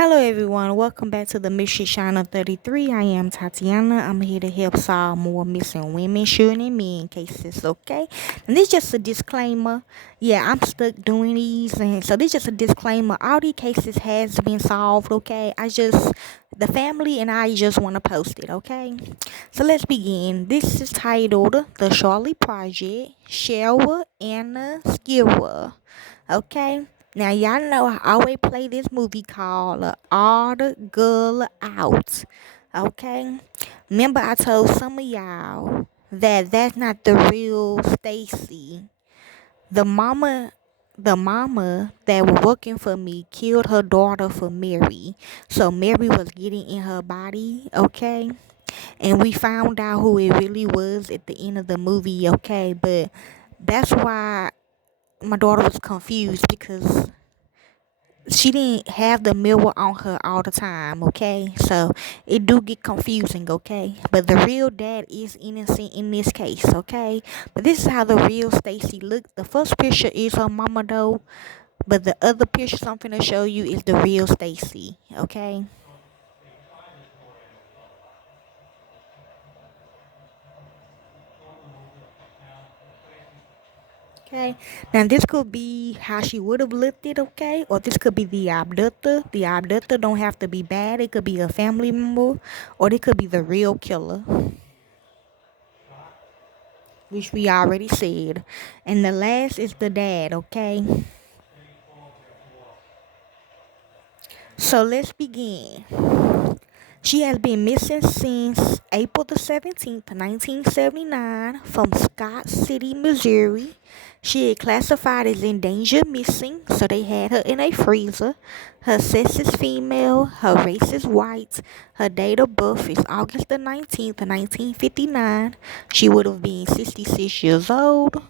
Hello everyone, welcome back to the Mystery Channel 33. I am Tatiana. I'm here to help solve more missing women, shooting and men cases, okay? And this is just a disclaimer. Yeah, I'm stuck doing these, and so this is just a disclaimer. All these cases has been solved, okay? The family and I just want to post it, okay? So let's begin. This is titled The Charlie Project, Cheryl and Scherer, okay? Now, y'all know I always play this movie called All Girl Out. Okay? Remember, I told some of y'all that that's not the real Stacy. The mama, the mama that was working for me killed her daughter for Mary. So Mary was getting in her body, okay? And we found out who it really was at the end of the movie, okay? But that's why my daughter was confused because she didn't have the mirror on her all the time, okay? So it do get confusing, okay? But the real dad is innocent in this case, okay? But this is how the real Stacy looked. The first picture is her mama though, but the other picture I'm finna show you is the real Stacy, okay? Okay, now this could be how she would have looked it, okay? Or this could be the abductor. The abductor don't have to be bad. It could be a family member, or it could be the real killer, which we already said. And the last is the dad, okay? So let's begin. She has been missing since April the 17th, 1979, from Scott City, Missouri. She is classified as in danger missing, so they had her in a freezer. Her sex is female, her race is white, her date of birth is August the 19th, 1959. She would have been 66 years old.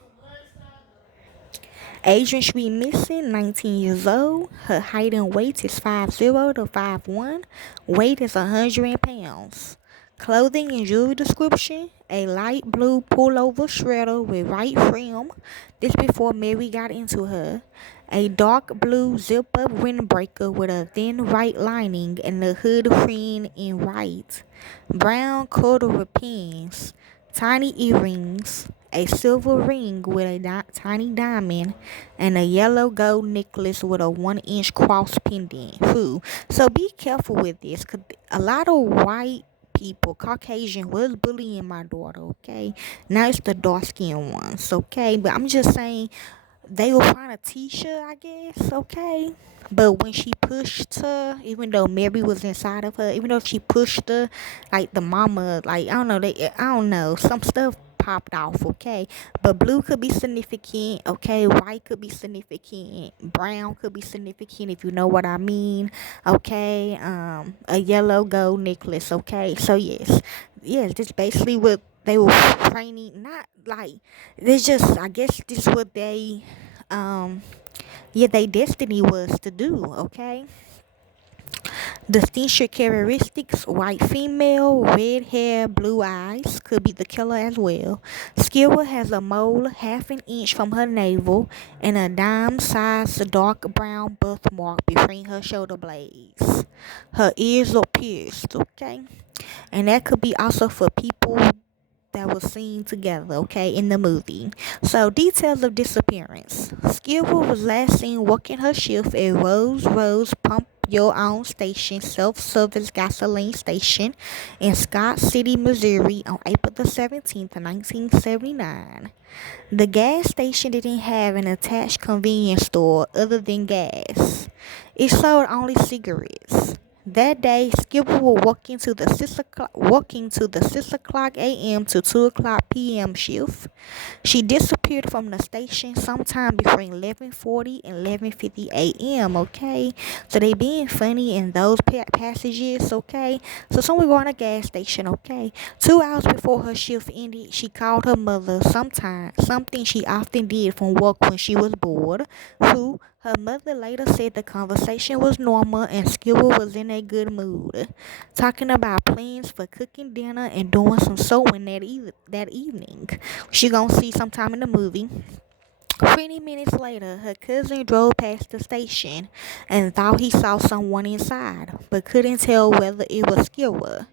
Age when she be missing, 19 years old. Her height and weight is 5'0" to 5'1". Weight is 100 pounds. Clothing and jewelry description: a light blue pullover shredder with white trim. This before Mary got into her. A dark blue zip-up windbreaker with a thin white lining and the hood trimmed in white. Brown corduroy pants. Tiny earrings, a silver ring with a tiny diamond, and a yellow gold necklace with a 1-inch cross pendant. Who? So be careful with this, cause a lot of white people, Caucasian, was bullying my daughter. Okay, now it's the dark skinned ones. Okay, but I'm just saying they will find a t-shirt, I guess, okay? But when she pushed her, even though Mary was inside of her, even though she pushed her, like the mama, like, I don't know, some stuff popped off, okay? But blue could be significant, okay? White could be significant. Brown could be significant, if you know what I mean, okay? A yellow gold necklace, okay? So, yes, this basically what they were training, not like, it's just, I guess this what they their destiny was to do, okay? Distinction characteristics: white female, red hair, blue eyes, could be the killer as well. Skilla has a mole 1/2 inch from her navel and a dime-sized dark brown birthmark between her shoulder blades. Her ears are pierced, okay? And that could be also for people that was seen together, okay, in the movie. So, details of disappearance. Skillful was last seen working her shift at Rose Pump Your Own Station, self-service gasoline station in Scott City, Missouri on April the 17th, 1979. The gas station didn't have an attached convenience store other than gas. It sold only cigarettes. That day, Skipper was working to the 6 o'clock a.m. to 2 o'clock p.m. shift. She disappeared from the station sometime between 11:40 and 11:50 a.m. Okay, so they being funny in those passages. Okay, so somewhere going to a gas station. Okay, 2 hours before her shift ended, she called her mother. Something she often did from work when she was bored. Who Her mother later said the conversation was normal and Skipper was in a good mood, talking about plans for cooking dinner and doing some sewing that evening. She gonna see sometime in the movie. 20 minutes later, her cousin drove past the station and thought he saw someone inside, but couldn't tell whether it was Scherer.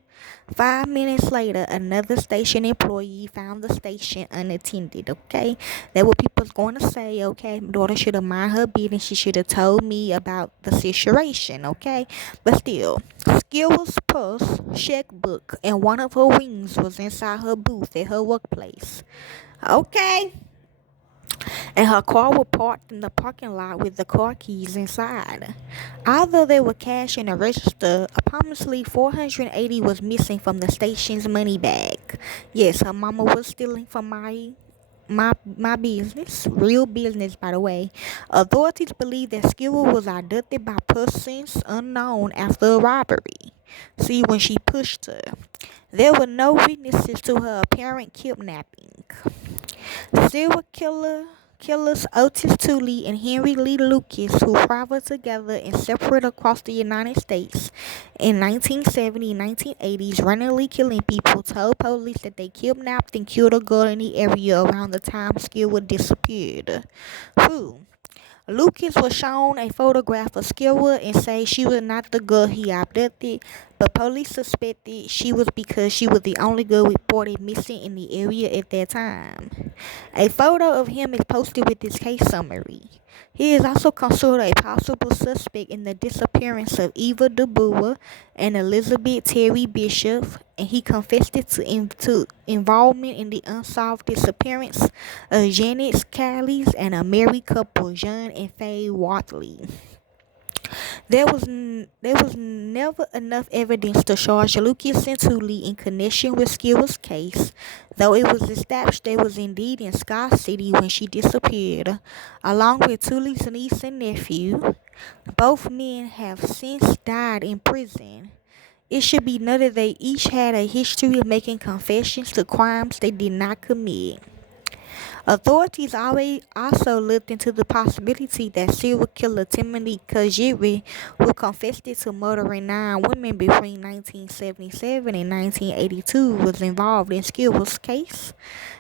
5 minutes later, another station employee found the station unattended, okay? That's what people's going to say, okay? My daughter should have mind her business. She should have told me about the situation, okay? But still, Scherer's purse, checkbook, and one of her rings was inside her booth at her workplace. Okay? And her car was parked in the parking lot with the car keys inside. Although they were cash in a register, approximately $480 was missing from the station's money bag. Yes, her mama was stealing from my business, real business by the way. Authorities believe that Scherer was abducted by persons unknown after a robbery. See, when she pushed her, there were no witnesses to her apparent kidnapping. Serial killers Otis Tooley and Henry Lee Lucas, who traveled together and separate across the United States in 1970 and 1980s, randomly killing people, told police that they kidnapped and killed a girl in the area around the time Scherer disappeared. Who? Lucas was shown a photograph of Scherer and said she was not the girl he abducted, but police suspected she was because she was the only girl reported missing in the area at that time. A photo of him is posted with his case summary. He is also considered a possible suspect in the disappearance of Eva DeBoer and Elizabeth Terry Bishop, and he confessed to involvement in the unsolved disappearance of Janet Scalise and a married couple, John and Faye Watley. There was never enough evidence to charge Lucas and Tooley in connection with Scherer's case, though it was established they was indeed in Scott City when she disappeared, along with Tooley's niece and nephew. Both men have since died in prison. It should be noted they each had a history of making confessions to crimes they did not commit. Authorities always also looked into the possibility that serial killer Timothy Kajiri, who confessed to murdering 9 women between 1977 and 1982, was involved in Scherer's case.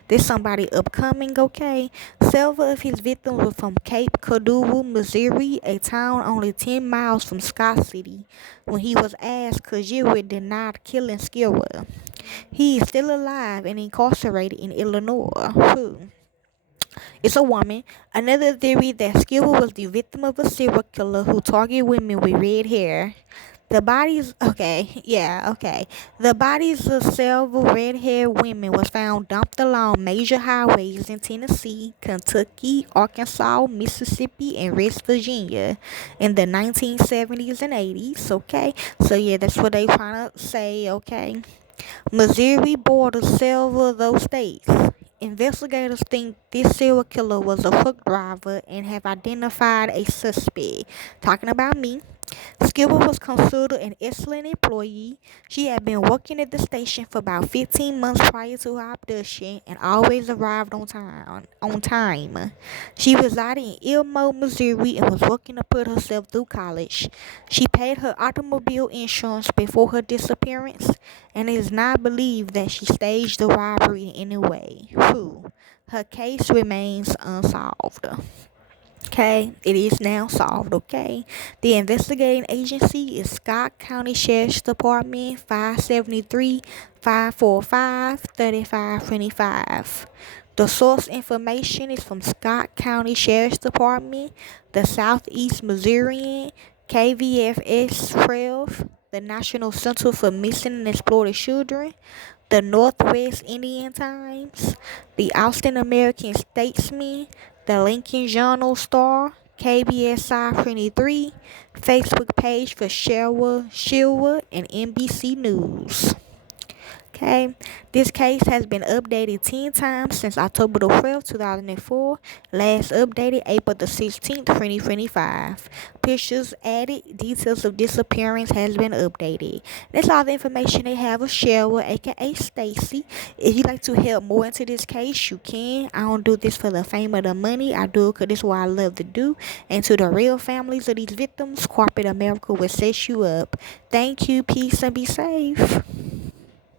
There's somebody upcoming, okay? Several of his victims were from Cape Coduru, Missouri, a town only 10 miles from Scott City. When he was asked, Kajiri denied killing Scherer. He is still alive and incarcerated in Illinois. It's a woman. Another theory that Scherer was the victim of a serial killer who targeted women with red hair. The bodies of several red-haired women was found dumped along major highways in Tennessee, Kentucky, Arkansas, Mississippi, and West Virginia in the 1970s and 80s, okay? So yeah, that's what they trying to say, okay? Missouri borders several of those states. Investigators think this serial killer was a truck driver and have identified a suspect. Talking about me. Scherer was considered an excellent employee. She had been working at the station for about 15 months prior to her abduction and always arrived on time. She resided in Elmo, Missouri and was working to put herself through college. She paid her automobile insurance before her disappearance, and it is not believed that she staged the robbery in any way. Her case remains unsolved. Okay, it is now solved, okay? The investigating agency is Scott County Sheriff's Department, 573-545-3525. The source information is from Scott County Sheriff's Department, the Southeast Missourian, KVFS 12, the National Center for Missing and Exploited Children, the Northwest Indian Times, the Austin American Statesman, the Lincoln Journal Star, KBSI 23, Facebook page for Scherer, and NBC News. Okay, this case has been updated 10 times since October the 12th, 2004. Last updated April the 16th, 2025. Pictures added, details of disappearance has been updated. That's all the information they have of Cheryl, aka Stacy. If you'd like to help more into this case, you can. I don't do this for the fame or the money. I do it because this is what I love to do. And to the real families of these victims, corporate America will set you up. Thank you, peace, and be safe.